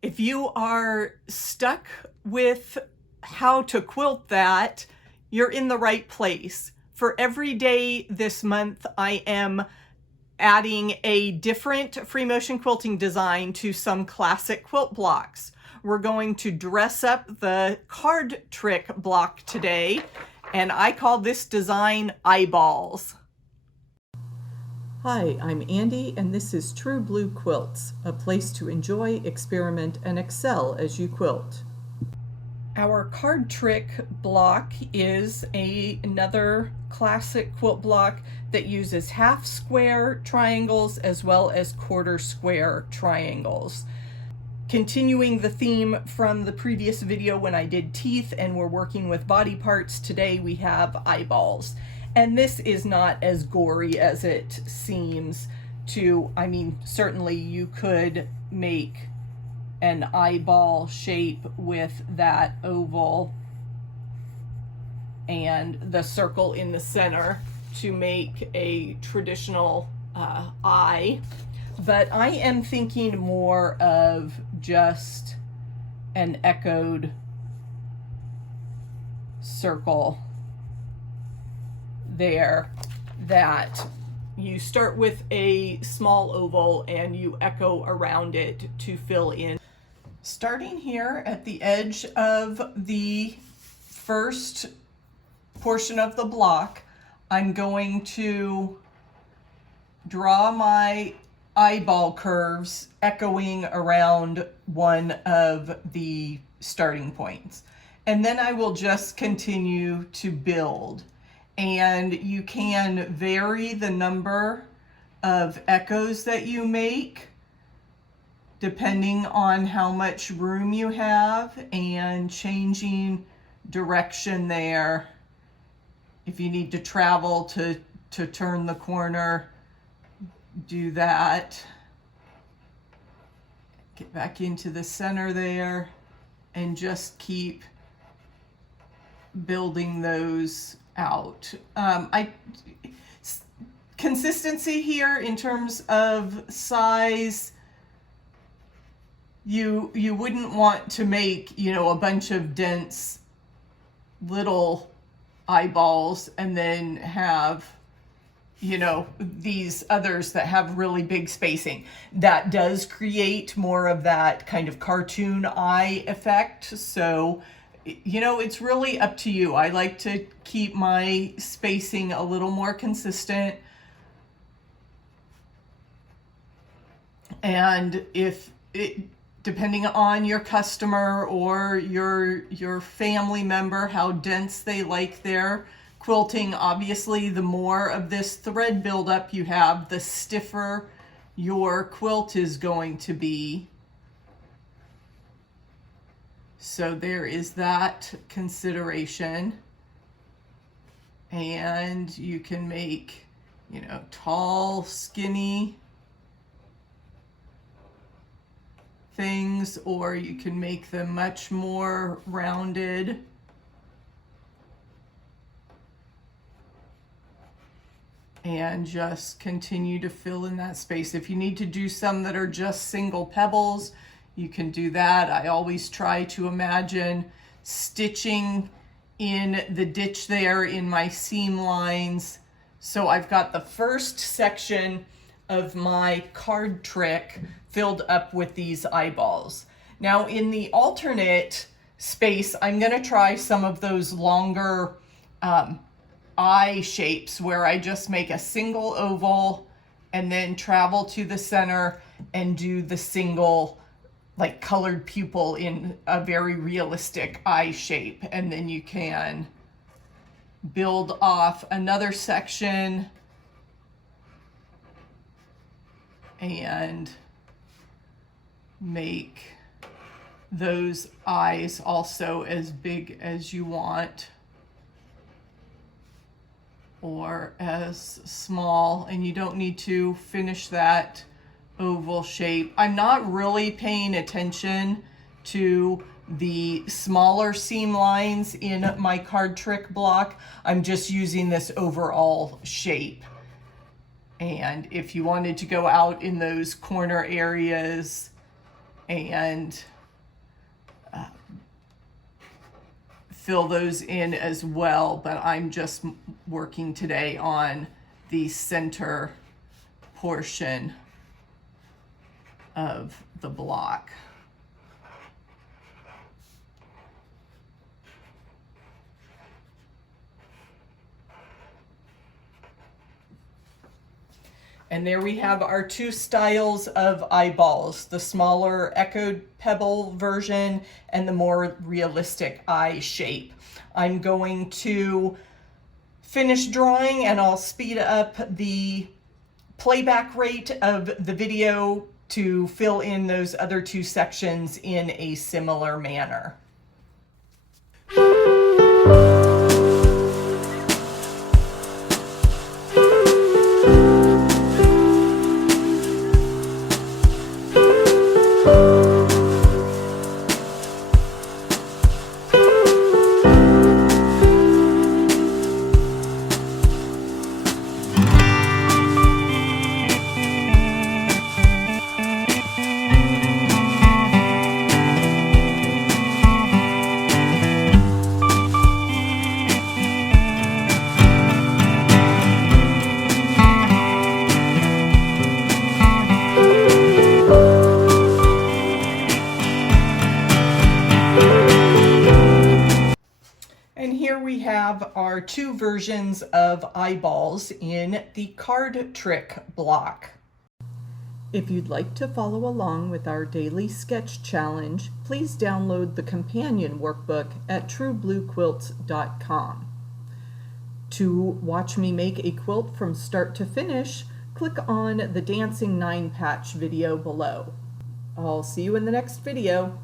If you are stuck with how to quilt that, you're in the right place. For every day this month, I am adding a different free motion quilting design to some classic quilt blocks. We're going to dress up the card trick block today, and I call this design Eyeballs. Hi, I'm Andy, and this is True Blue Quilts, a place to enjoy, experiment, and excel as you quilt. Our card trick block is another classic quilt block that uses half square triangles as well as quarter square triangles. Continuing the theme from the previous video when I did teeth and we're working with body parts, today we have eyeballs. And this is not as gory as it seems to. I mean, certainly you could make an eyeball shape with that oval and the circle in the center to make a traditional eye. But I am thinking more of just an echoed circle there, that you start with a small oval and you echo around it to fill in. Starting here at the edge of the first portion of the block, I'm going to draw my eyeball curves echoing around one of the starting points. And then I will just continue to build. And you can vary the number of echoes that you make depending on how much room you have, and changing direction there. If you need to travel to turn the corner, do that. Get back into the center there and just keep building those out. Consistency here in terms of size, you wouldn't want to make, a bunch of dense little eyeballs and then have, these others that have really big spacing. That does create more of that kind of cartoon eye effect. So, it's really up to you. I like to keep my spacing a little more consistent. And depending on your customer or your family member, how dense they like their quilting, obviously the more of this thread buildup you have, the stiffer your quilt is going to be. So there is that consideration. And you can make, tall, skinny things, or you can make them much more rounded. And just continue to fill in that space. If you need to do some that are just single pebbles, you can do that. I always try to imagine stitching in the ditch there in my seam lines. So I've got the first section of my card trick filled up with these eyeballs. Now in the alternate space, I'm going to try some of those longer eye shapes where I just make a single oval and then travel to the center and do the single colored pupil in a very realistic eye shape. And then you can build off another section and make those eyes also as big as you want, or as small, and you don't need to finish that oval shape. I'm not really paying attention to the smaller seam lines in my card trick block. I'm just using this overall shape. And if you wanted to go out in those corner areas, and fill those in as well, but I'm just working today on the center portion of the block. And there we have our two styles of eyeballs, the smaller echoed pebble version and the more realistic eye shape. I'm going to finish drawing and I'll speed up the playback rate of the video to fill in those other two sections in a similar manner. And here we have our two versions of eyeballs in the card trick block. If you'd like to follow along with our daily sketch challenge, please download the companion workbook at truebluequilts.com. To watch me make a quilt from start to finish, click on the Dancing 9 Patch video below. I'll see you in the next video.